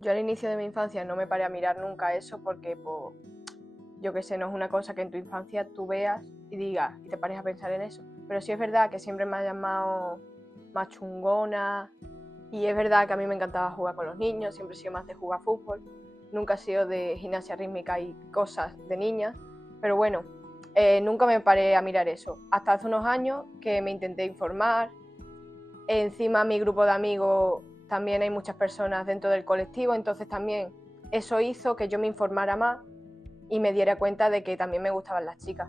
Yo al inicio de mi infancia no me paré a mirar nunca eso porque, pues, yo qué sé, no es una cosa que en tu infancia tú veas y digas y te pares a pensar en eso. Pero sí es verdad que siempre me ha llamado más chungona y es verdad que a mí me encantaba jugar con los niños, siempre he sido más de jugar fútbol, nunca he sido de gimnasia rítmica y cosas de niña, pero bueno, nunca me paré a mirar eso. Hasta hace unos años que me intenté informar. Encima mi grupo de amigos también hay muchas personas dentro del colectivo, entonces también eso hizo que yo me informara más y me diera cuenta de que también me gustaban las chicas.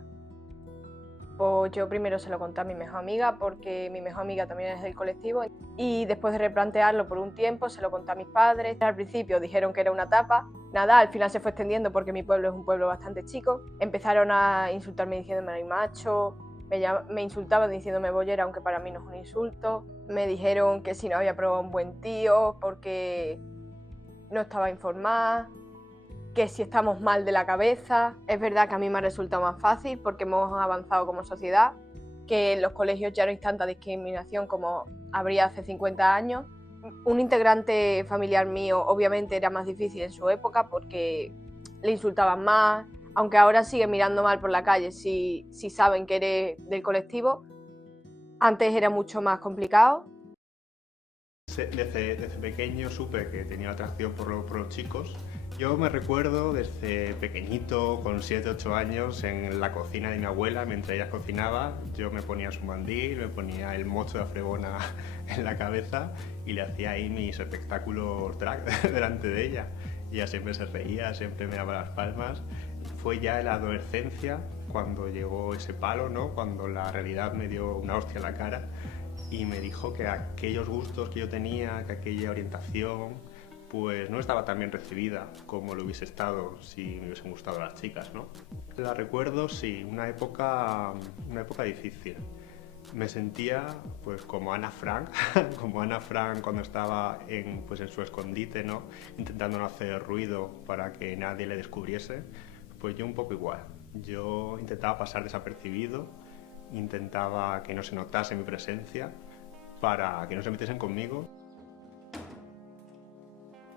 Pues yo primero se lo conté a mi mejor amiga porque mi mejor amiga también es del colectivo y después de replantearlo por un tiempo se lo conté a mis padres. Al principio dijeron que era una tapa, nada, al final se fue extendiendo porque mi pueblo es un pueblo bastante chico. Empezaron a insultarme diciéndome ay macho, me insultaban diciéndome bollera, aunque para mí no es un insulto. Me dijeron que si no había probado un buen tío porque no estaba informada, que si estamos mal de la cabeza. Es verdad que a mí me ha resultado más fácil porque hemos avanzado como sociedad, que en los colegios ya no hay tanta discriminación como habría hace 50 años. Un integrante familiar mío obviamente era más difícil en su época porque le insultaban más, aunque ahora sigue mirando mal por la calle si saben que eres del colectivo. Antes era mucho más complicado. Desde pequeño supe que tenía atracción por los chicos. Yo me recuerdo desde pequeñito, con 7 8 años, en la cocina de mi abuela, mientras ella cocinaba, yo me ponía su mandil, me ponía el mocho de fregona en la cabeza y le hacía ahí mis espectáculos drag delante de ella. Y ella siempre se reía, siempre me daba las palmas. Fue ya en la adolescencia cuando llegó ese palo, ¿no? Cuando la realidad me dio una hostia en la cara y me dijo que aquellos gustos que yo tenía, que aquella orientación, pues no estaba tan bien recibida como lo hubiese estado si me hubiesen gustado las chicas, ¿no? La recuerdo, sí, una época difícil. Me sentía pues como Ana Frank, como Ana Frank cuando estaba pues, en su escondite, ¿no? Intentando no hacer ruido para que nadie le descubriese. Pues yo un poco igual. Yo intentaba pasar desapercibido, intentaba que no se notase mi presencia para que no se metiesen conmigo.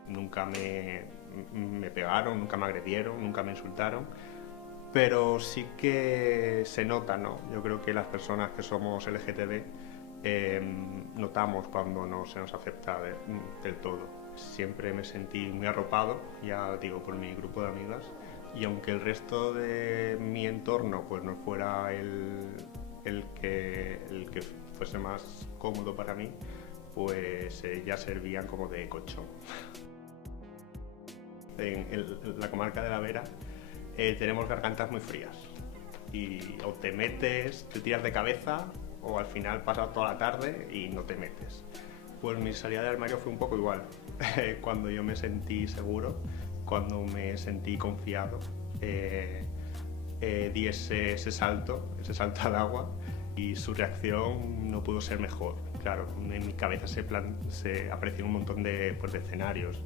Nunca me pegaron, nunca me agredieron, nunca me insultaron, pero sí que se nota, ¿no? Yo creo que las personas que somos LGTB notamos cuando no se nos acepta del todo. Siempre me sentí muy arropado, ya digo, por mi grupo de amigas, y aunque el resto de mi entorno pues no fuera el que fuese más cómodo para mí, pues ya servían como de colchón. En la comarca de la Vera tenemos gargantas muy frías y o te metes, te tiras de cabeza o al final pasas toda la tarde y no te metes. Pues mi salida del armario fue un poco igual. Cuando yo me sentí seguro, cuando me sentí confiado, di ese salto al agua y su reacción no pudo ser mejor. Claro, en mi cabeza se aparecieron un montón pues, de escenarios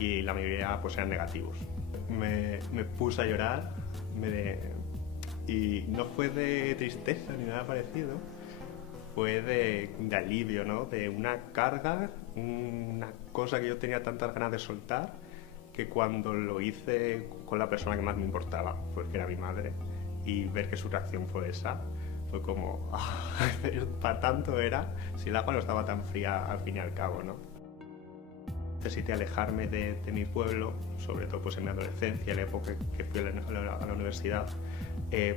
y la mayoría pues, eran negativos. Me puse a llorar y no fue de tristeza ni nada parecido, fue de alivio, ¿no? De una carga, una cosa que yo tenía tantas ganas de soltar que cuando lo hice con la persona que más me importaba, pues que era mi madre, y ver que su reacción fue esa, fue como, para tanto era, si el agua no estaba tan fría al fin y al cabo, ¿no? Necesité alejarme de mi pueblo, sobre todo pues en mi adolescencia, la época que fui a la universidad,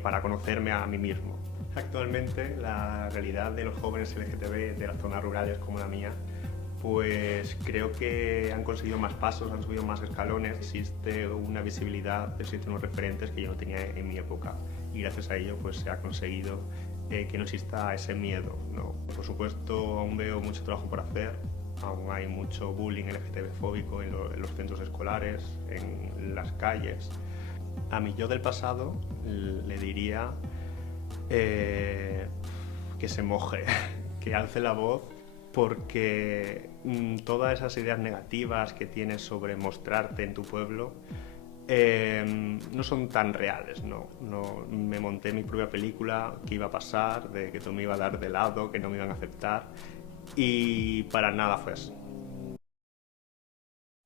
para conocerme a mí mismo. Actualmente la realidad de los jóvenes LGTB de las zonas rurales como la mía, pues creo que han conseguido más pasos, han subido más escalones, existe una visibilidad, existen unos referentes que yo no tenía en mi época y gracias a ello pues se ha conseguido que no exista ese miedo, ¿no? Por supuesto aún veo mucho trabajo por hacer, aún hay mucho bullying LGTB fóbico en los centros escolares, en las calles. A mi yo del pasado le diría que se moje, que alce la voz, porque todas esas ideas negativas que tienes sobre mostrarte en tu pueblo no son tan reales, ¿no? Me monté mi propia película, qué iba a pasar, de que todo me iba a dar de lado, que no me iban a aceptar, y para nada fue así.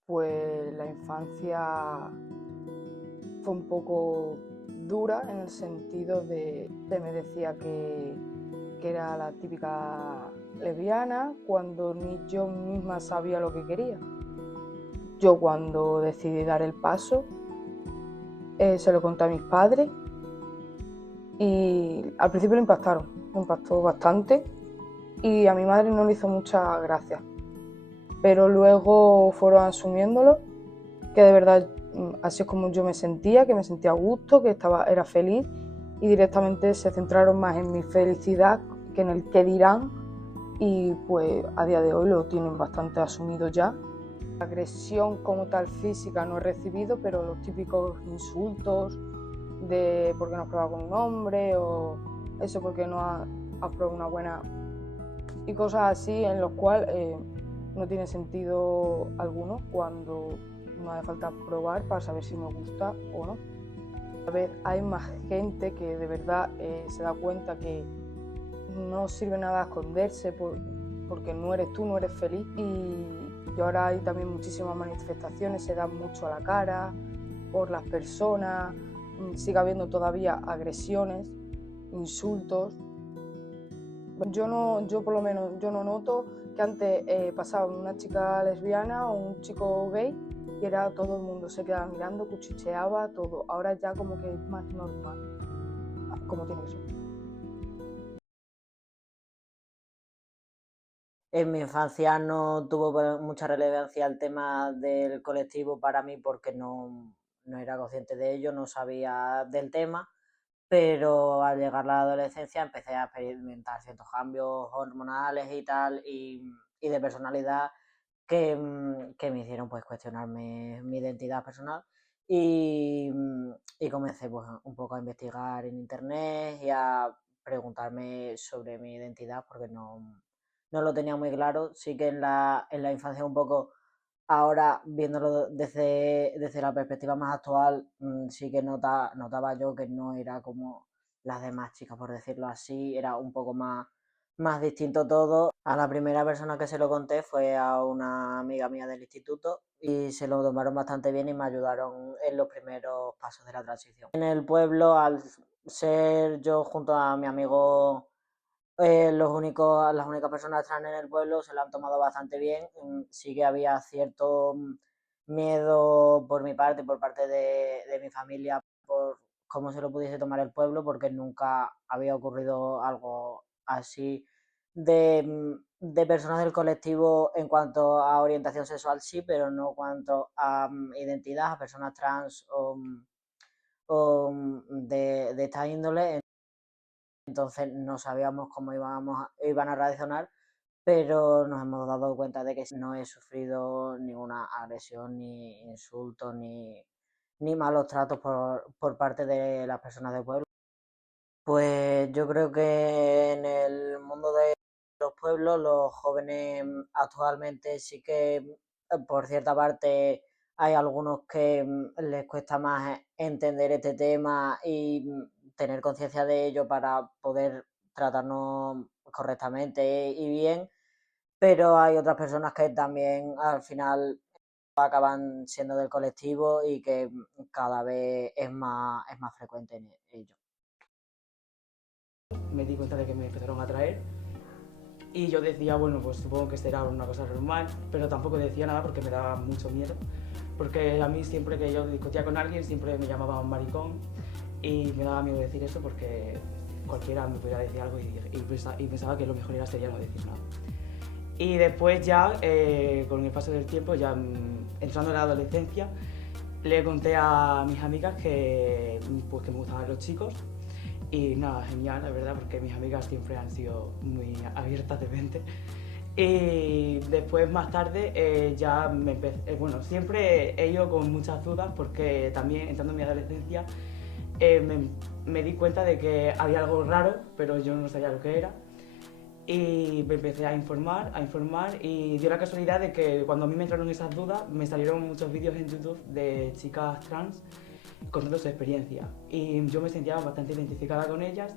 Pues la infancia fue un poco dura en el sentido de que me decía que era la típica lesbiana cuando ni yo misma sabía lo que quería. Yo cuando decidí dar el paso se lo conté a mis padres y al principio me impactó bastante y a mi madre no le hizo mucha gracia, pero luego fueron asumiéndolo, que de verdad así es como yo me sentía, que me sentía a gusto, que era feliz y directamente se centraron más en mi felicidad que en el qué dirán y pues a día de hoy lo tienen bastante asumido ya. Agresión como tal física no he recibido, pero los típicos insultos de por qué no has probado con un hombre o eso porque no has probado una buena y cosas así en los cuales no tiene sentido alguno cuando no hace falta probar para saber si me gusta o no. A ver, hay más gente que de verdad se da cuenta que no sirve nada esconderse porque no eres tú, no eres feliz y ahora hay también muchísimas manifestaciones, se dan mucho a la cara por las personas, sigue habiendo todavía agresiones, insultos. Yo por lo menos yo no noto que antes pasaba una chica lesbiana o un chico gay y era todo el mundo se quedaba mirando, cuchicheaba, todo. Ahora ya como que es más normal, como tiene que ser. En mi infancia no tuvo mucha relevancia el tema del colectivo para mí porque no era consciente de ello, no sabía del tema, pero al llegar la adolescencia empecé a experimentar ciertos cambios hormonales y tal y de personalidad que me hicieron pues cuestionarme mi identidad personal y comencé pues un poco a investigar en internet y a preguntarme sobre mi identidad porque no lo tenía muy claro. Sí que en la infancia un poco, ahora viéndolo desde la perspectiva más actual, sí que notaba yo que no era como las demás chicas, por decirlo así, era un poco más distinto todo. A la primera persona que se lo conté fue a una amiga mía del instituto y se lo tomaron bastante bien y me ayudaron en los primeros pasos de la transición. En el pueblo, al ser yo junto a mi amigo las únicas personas trans en el pueblo se lo han tomado bastante bien. Sí que había cierto miedo por mi parte, por parte de mi familia, por cómo se lo pudiese tomar el pueblo, porque nunca había ocurrido algo así de personas del colectivo en cuanto a orientación sexual, sí, pero no en cuanto a identidad, a personas trans o de esta índole. Entonces no sabíamos cómo iban a reaccionar, pero nos hemos dado cuenta de que no he sufrido ninguna agresión, ni insultos, ni malos tratos por parte de las personas del pueblo. Pues yo creo que en el mundo de los pueblos, los jóvenes actualmente sí que por cierta parte hay algunos que les cuesta más entender este tema y tener conciencia de ello para poder tratarnos correctamente y bien, pero hay otras personas que también al final acaban siendo del colectivo y que cada vez es más frecuente en ello. Me di cuenta de que me empezaron a atraer y yo decía, bueno, pues supongo que será una cosa normal, pero tampoco decía nada porque me daba mucho miedo, porque a mí siempre que yo discutía con alguien siempre me llamaban maricón y me daba miedo decir eso porque cualquiera me podía decir algo y pensaba que lo mejor sería no decir nada. Y después ya, con el paso del tiempo, ya entrando en la adolescencia, le conté a mis amigas pues, que me gustaban los chicos. Y nada, genial, la verdad, porque mis amigas siempre han sido muy abiertas de mente. Y después, más tarde, ya me empecé... bueno, siempre he ido con muchas dudas porque también, entrando en mi adolescencia, me di cuenta de que había algo raro, pero yo no sabía lo que era. Y me empecé a informar y dio la casualidad de que cuando a mí me entraron esas dudas, me salieron muchos vídeos en YouTube de chicas trans contando su experiencia y yo me sentía bastante identificada con ellas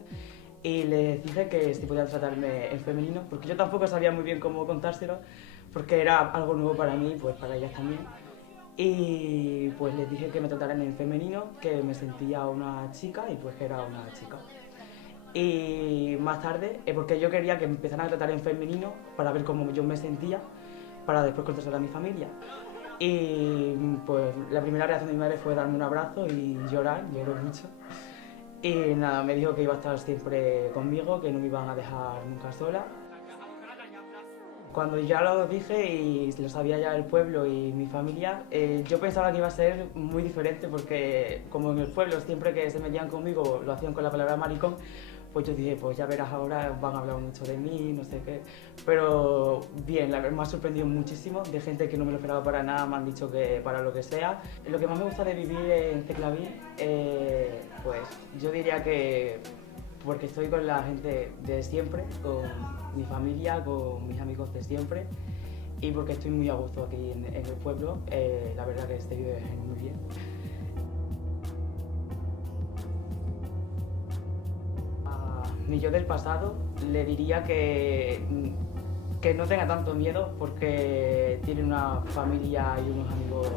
y les dije que si podían tratarme en femenino porque yo tampoco sabía muy bien cómo contárselo porque era algo nuevo para mí, pues para ellas también y pues les dije que me trataran en femenino, que me sentía una chica y pues que era una chica. Y más tarde, porque yo quería que me empezaran a tratar en femenino para ver cómo yo me sentía, para después contárselo a mi familia. Y pues la primera reacción de mi madre fue darme un abrazo y llorar, lloró mucho. Y nada, me dijo que iba a estar siempre conmigo, que no me iban a dejar nunca sola. Cuando ya lo dije y lo sabía ya el pueblo y mi familia, yo pensaba que iba a ser muy diferente porque como en el pueblo siempre que se metían conmigo lo hacían con la palabra maricón, pues yo dije, pues ya verás ahora, van a hablar mucho de mí, no sé qué. Pero bien, la verdad me ha sorprendido muchísimo, de gente que no me lo esperaba para nada, me han dicho que para lo que sea. Lo que más me gusta de vivir en Teclaví, pues yo diría que porque estoy con la gente de siempre, con mi familia, con mis amigos de siempre, y porque estoy muy a gusto aquí en el pueblo, la verdad que estoy muy bien. A mi yo del pasado le diría que no tenga tanto miedo porque tiene una familia y unos amigos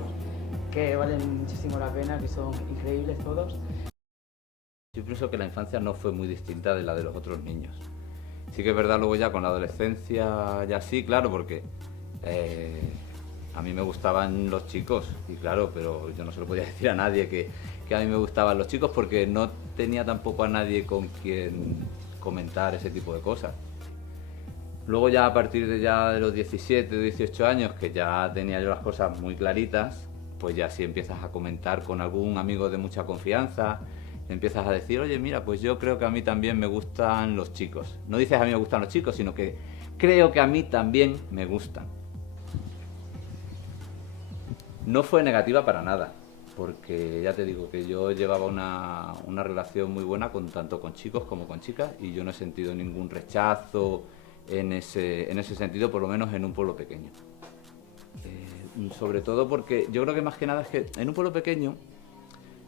que valen muchísimo la pena, que son increíbles todos. Yo pienso que la infancia no fue muy distinta de la de los otros niños. Sí que es verdad, luego ya con la adolescencia ya sí, claro, porque a mí me gustaban los chicos, y claro, pero yo no se lo podía decir a nadie que a mí me gustaban los chicos porque no tenía tampoco a nadie con quien comentar ese tipo de cosas. Luego ya a partir de los 17 o 18 años, que ya tenía yo las cosas muy claritas, pues ya sí empiezas a comentar con algún amigo de mucha confianza, empiezas a decir, oye, mira, pues yo creo que a mí también me gustan los chicos. No dices a mí me gustan los chicos, sino que creo que a mí también me gustan. No fue negativa para nada, porque ya te digo que yo llevaba una relación muy buena tanto con chicos como con chicas y yo no he sentido ningún rechazo en ese sentido, por lo menos en un pueblo pequeño. Sobre todo porque yo creo que más que nada es que en un pueblo pequeño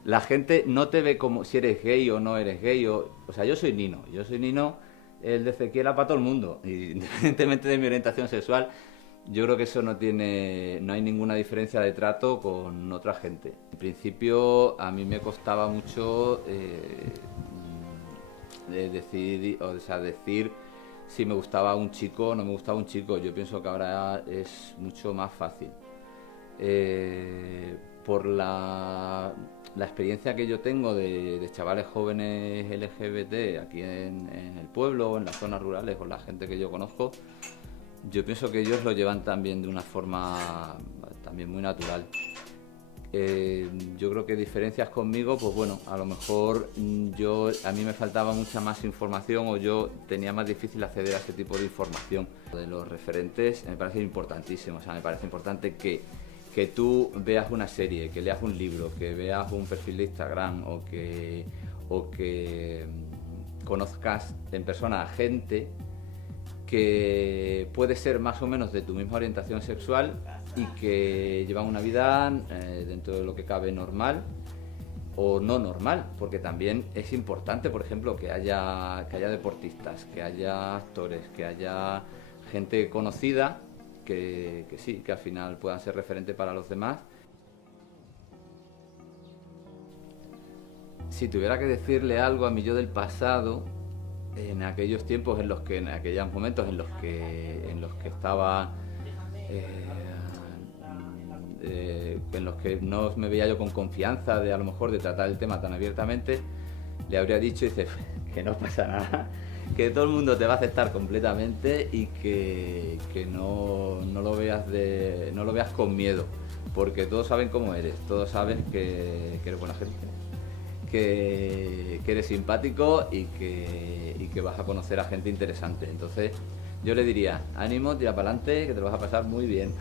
la gente no te ve como si eres gay o no eres gay. O sea, yo soy Nino, el de Ezequiela para todo el mundo, y independientemente de mi orientación sexual, yo creo que eso no hay ninguna diferencia de trato con otra gente. En principio, a mí me costaba mucho decir si me gustaba un chico o no me gustaba un chico. Yo pienso que ahora es mucho más fácil. Por la experiencia que yo tengo de chavales jóvenes LGBT aquí en el pueblo, en las zonas rurales, con la gente que yo conozco, yo pienso que ellos lo llevan también de una forma también muy natural. Yo creo que diferencias conmigo, pues bueno, a lo mejor a mí me faltaba mucha más información o yo tenía más difícil acceder a este tipo de información. De los referentes me parece importantísimo, o sea, me parece importante que tú veas una serie, que leas un libro, que veas un perfil de Instagram o que conozcas en persona a gente que puede ser más o menos de tu misma orientación sexual y que llevan una vida dentro de lo que cabe normal o no normal, porque también es importante, por ejemplo, que haya deportistas, que haya actores, que haya gente conocida que sí, que al final puedan ser referente para los demás. Si tuviera que decirle algo a mi yo del pasado, en aquellos tiempos en aquellos momentos en los que estaba en los que no me veía yo con confianza de a lo mejor de tratar el tema tan abiertamente, le habría dicho que no pasa nada, que todo el mundo te va a aceptar completamente y que no lo veas con miedo, porque todos saben cómo eres, todos saben que eres buena gente, que eres simpático y que vas a conocer a gente interesante. Entonces yo le diría, ánimo, tira para adelante, que te lo vas a pasar muy bien.